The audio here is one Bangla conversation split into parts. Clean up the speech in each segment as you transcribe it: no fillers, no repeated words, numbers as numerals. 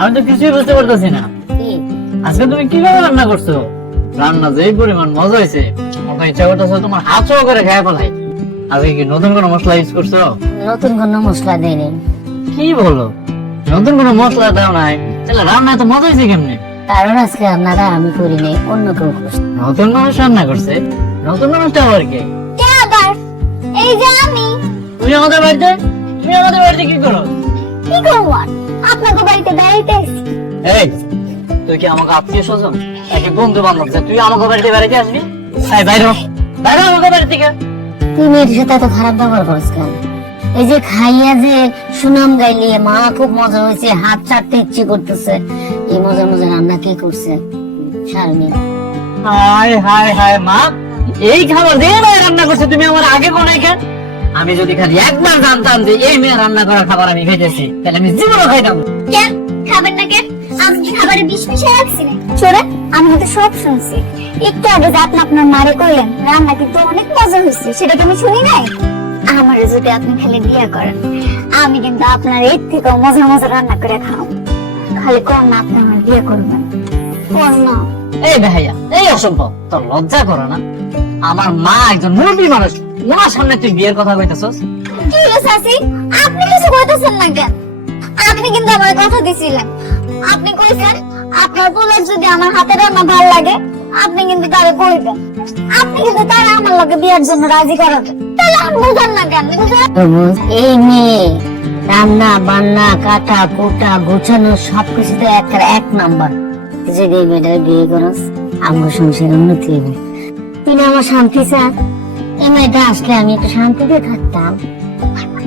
আমি তো কিছুই বুঝতে পারতেছি না আজকে তুমি কিভাবে রান্না করছো। রান্না যেই পরিমাণ মজা হয়েছে আমার ইচ্ছা করতেছে তোমার হাত সহ করে খেয়ে ফেলাই। আজকে কি নতুন কোনো মশলা ইউজ করছো? নতুন কোনো মশলা দেয়নি। কি বলো, নতুন কোনো মশলা দাও নাই? তাহলে রান্না এত মজা হয়েছে কেমনে? কারণ আজকে রান্নাটা আমি করি নাই, অন্য কেউ করছে। নতুন মানুষ রান্না করছে? নতুন মানুষটা আবার কে? কে আবার? এই যে আমি। তুমি আমাদের বাড়িতে কি করো? কি করবো আর? আপনাকে বাড়িতে বেড়াইতে এসেছি। এই তুই কি আমাকে আত্মীয় স্বজন নাকি বন্ধু বান্ধব যে তুই আমাকে বাড়িতে বেড়াইতে আসবি? তাই বাইরে আমাকে বাড়ি থেকে। তুই মেয়ের সাথে এত খারাপ ব্যবহার করিস কেন? এই যে খাইয়া যে সুনাম গাইলি, মা খুব মজা হয়েছে, হাত চাটতে ইচ্ছে করতেছে, এই মজার মজার রান্না কে করছে? শারমিন। হায় হায় হায় মা, এই খাবার দিয়ে না রান্না করছে, তুমি আমার আগে কোন কেন? আমি যদি খালি একবার জানতাম যে এই মেয়ে রান্না করা খাবার আমি খাইতেছি তাহলে আমি জীবনও খাইতাম। কেন খাবেন না কেন? আমি কি খাবারে বিষ মিশিয়ে রাখছি না? চোরে, আমি তো সব শুনছি। একটু আগে যে আপনি আপনার মারে কইলেন রান্না কিন্তু অনেক মজা হয়েছে, সেটা কি আমি শুনি নাই? আমার যদি আপনি খালি বিয়ে করেন, আমি কিন্তু আপনার এর থেকে মজা মজা রান্না করে খাওয়াবো। খালি কোন না আপনি আমার বিয়ে করবেন, কোন না? এই ভাইয়া, এই অসম্ভব, তোর লজ্জা করে না? আমার মা একজন মুরব্বী মানুষ, ওনার সামনে তুই বিয়ের কথা কইতেছস? কি হলো চাচি, আপনি কিছু কইতেছেন না কেন? আপনি কিন্তু আমার কথা দিছিলেন, আপনি কইছেন আপনার পোলার যদি আমার হাতের রান্না ভালো লাগে আপনি কিন্তু তারে কইবেন, আপনি কিন্তু তারে আমার লগে বিয়ের জন্য রাজি করাবেন। তাহলে আপনি বুঝেন না কেন? এই মেয়ে রান্না বান্না কাটা কোটা গোছানো সবকিছুতে এক নাম্বার। যে এই মেয়েটাকে বিয়ে করস, আমার সংসারে উন্নতি হবে। তুই না আমার শান্তি চাস? এই মেয়েটা আসলে আমি একটু শান্তিতে থাকতাম।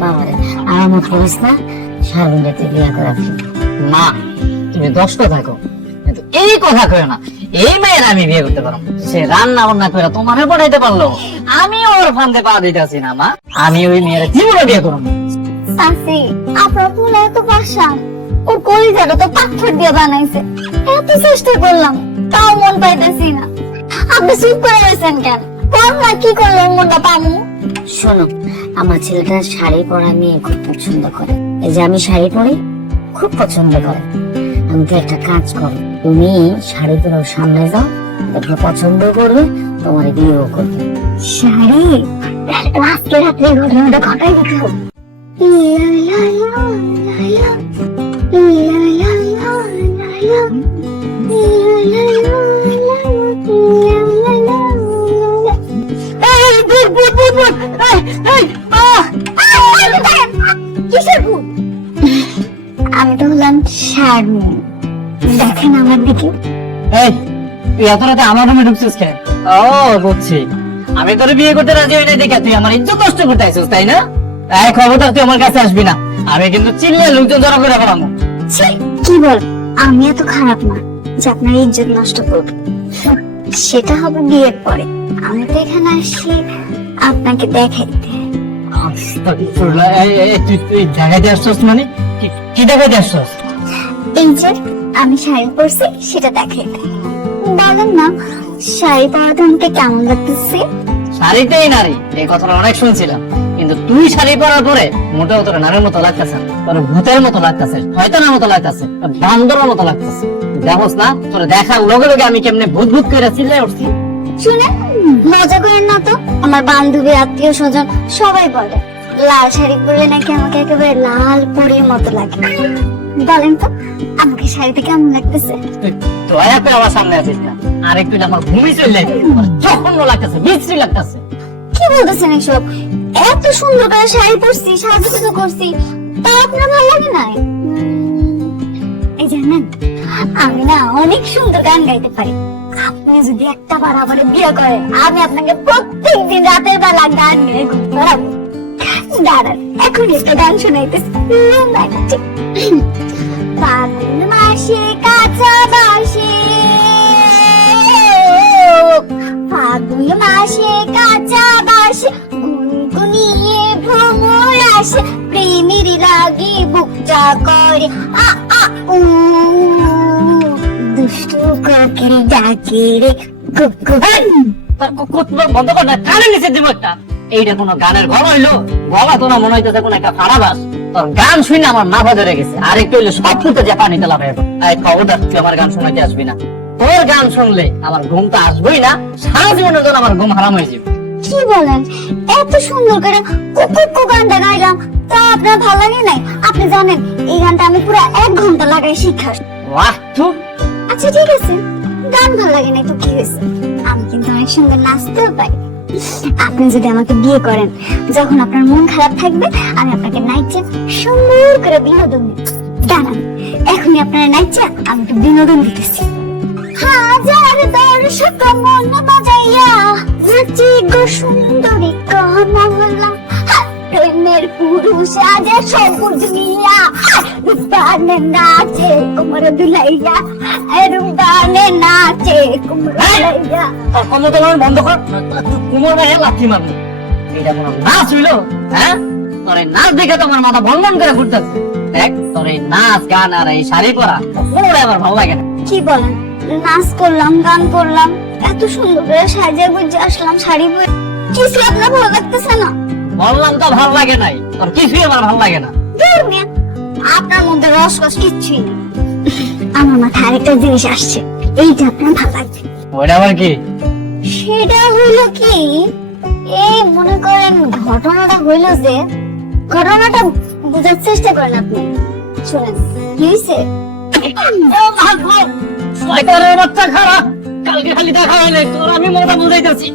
বাবারে আর আমার করিস না, শারমিনকে বিয়ে করা। মা তুমি দশটা থাকো, কিন্তু এই কথা কয় না এই মেয়ের আমি বিয়ে করতে পারবো। সে রান্না বান্না করে তোমারে পড়াইতে পারলো, আমি ওর ফান্দে পা দিতেছি না মা। আমি ওই মেয়ের জীবনে বিয়ে করবো। চাচি, আপনার পোলা এত পাশান, ওর কলিজাটা তো পাথর দিয়ে বানাইছে। এত চেষ্টা করলাম তাও মন পাইতেছি না। আপনি চুপ করে রয়েছেন কেন? কোন না কি করলে মনটা পামু? শোনো, আমার ছেলেটা শাড়ি পরা মেয়ে খুব পছন্দ করে। এই যে আমি শাড়ি পরি খুব পছন্দ করে। আমি তো একটা কাজ করো, তুমি শাড়ি পরে ওর সামনে যাও, দেখো পছন্দ করবে, তোমার বিয়েও করবে। শাড়ি আজকে রাত্রে ঘটনাটা ঘটাই দিতে হবে। আমি তো হলাম শারমিন, দেখেন আমার দিকে। এই তুই এত রাতে আমার রুমে ঢুকছিস কেন? ও বুঝছি, আমি তোর বিয়ে করতে রাজি হই নাই দেখে তুই আমার ইজ্জত নষ্ট করতে আইছিস, তাই না? এই খবরদার তুই আমার কাছে আসবি না, আমি কিন্তু চিল্লে লোকজন জড়ো করে ফেলাম। কি বল, আমি এত খারাপ না যে আপনার ইজ্জত নষ্ট করবো। সেটা হবে বিয়ের পরে। আমি তো এখানে আসছি আপনাকে দেখাইতে। তুই দেখাইতে আসছস মানে? কি দেখাইতে আসছস? এই যে আমি শাড়ি পরছি সেটা দেখাইতে। বলেন না, শাড়ি পরাতে আমাকে কেমন লাগতেছে? শাড়িতেই নারী, এই কথাটা অনেক শুনছিলাম, কিন্তু তুই শাড়ি পরার পরে মোটেও তোর নারীর মতো লাগতেছে, তোর ভূতের মতো লাগতেছে, শয়তানের মতো লাগতেছে, বান্দরের মতো লাগতেছে। দেখোস না তোর দেখার লগে লগে আমি কেমনে ভূত ভূত করে চিল্লাই উঠছি। শুনে মজা করেন না তো। আমার বান্ধবী আত্মীয় স্বজন সবাই বলে লাল শাড়ি পরলে নাকি আমাকে একেবারে লাল পরীর মতো লাগে। বলেন তো আমাকে শাড়িতে কেমন লাগতেছে? দয়া করে আমার সামনে আসিস না, আর একটু আমার ভূমি চললে জঘন্য লাগতেছে, বিশ্রী লাগতেছে। কি বলতেছেন এসব? এত সুন্দর করে শাড়ি পরছি, সাজুগুজু করছি, তা আপনার ভালো লাগে না? এই জানেন, আমি না অনেক সুন্দর গান গাইতে পারি। আপনি যদি একটা বার আমার বিয়ে করেন, আমি আপনাকে প্রত্যেকদিন রাতের বেলা গান গাই ঘুমাবো। দাঁড়ান, এখন একটা গান শোনাইতেছি রোমান্টিক। ফাগুন মাসে কাঁচা বাসে, ফাগুন মাসে কাঁচা বাসে, গুনগুনিয়ে ভ্রমর আসে, প্রেমের লাগি বুকটা করে আ আ উ, দুষ্টু কোকিল ডাকে রে কুকু। বন্ধ কর না, কানে নিচে দিব একটা। এইটা কোনো গানের গলা হইলো? গলা তো না মনে হইতেছে কোন একটা ফাড়াবাস। তোর গান শুনে আমার মাথা ধরে গেছে, আর একটু হইলে সব ফুটে যে পানিতে লাফাই। খবরদার তুই আমার গান শোনাতে আসবি না। তোর গান শুনলে আমার ঘুম তো আসবেই না, সারা জীবনের জন্য আমার ঘুম হারাম হয়ে যাবে। কি বলেন, এত সুন্দর করে কুকু গানটা গাইলাম, তা আপনার ভালো লাগে নাই? আপনি জানেন এই গানটা আমি পুরো 1 ঘন্টা লাগাই শিখা। বাহ, তুই আচ্ছা ঠিক আছে, গান ভালো লাগে নাই তো কি হয়েছে, আমি কিন্তু অনেক সুন্দর নাচতেও পারি। আপনি যদি আমাকে বিয়ে করেন, যখন আপনার মন খারাপ থাকবে আমি আপনাকে নাইচে সুন্দর করে বিনোদন দিব। দাঁড়ান, এখনই আপনার নাইচে আমি একটু বিনোদন দিতেছি। হাজার দর্শক মন বাজাইয়া নাচি গো সুন্দরী কমলা, প্রেমের পুরুষ আজ সবুজ মিয়া, রূপানে নাচে কোমর দুলাইয়া, রূপানে নাচে কোমর দুলাইয়া। ক্ষমতা বন্ধ কর, কুমোর গায়ে লাথি মারবো। এইটা কোনো নাচ হইলো? হ্যাঁ, তোর এই নাচ দেখে তো আমার মাথা বন্ধন করে ঘুরতেছে। দেখ, তোর এই নাচ গান আর এই শাড়ি পরা পুরোটাই আমার ভালো লাগে না। কি বলেন, নাচ করলাম, গান করলাম, এত সুন্দর করে সাজিয়ে গুজিয়ে আসলাম শাড়ি পরে, কিছু আপনার ভালো লাগতেছে না? বললাম তো ভালো লাগে নাই, তোর কিছুই আমার ভালো লাগে না। দূর মিয়া, আপনার মধ্যে রসকস কিচ্ছুই নেই। আমার মাথায় আরেকটা জিনিস আসছে, এইটা আপনার ভালো লাগবে। ওইটা আবার কি? সেটা হলো কি, এই মনে করেন ঘটনাটা হইলো যে, ঘটনাটা বোঝার চেষ্টা করেন আপনি। শুনেন কি হয়েছে। শয়তানের বাচ্চা খারাপ, কালকে খালি দেখা হলে তোর আমি মজা বুঝাইতেছি।